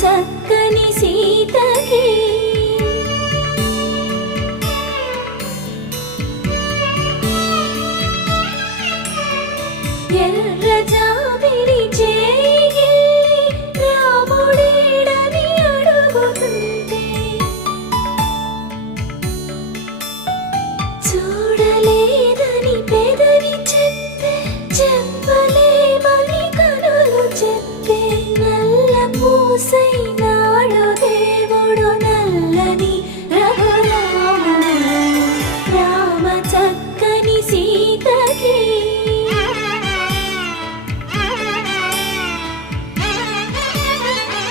చక్కని సీతకి ఎర్ర జాబిలి చేయి రాముడేడని అడుగుతుంటే చూడలేదని పెదవి చెప్పే చెప్పలేమని కనులు చెప్పే నల్ల పూసైన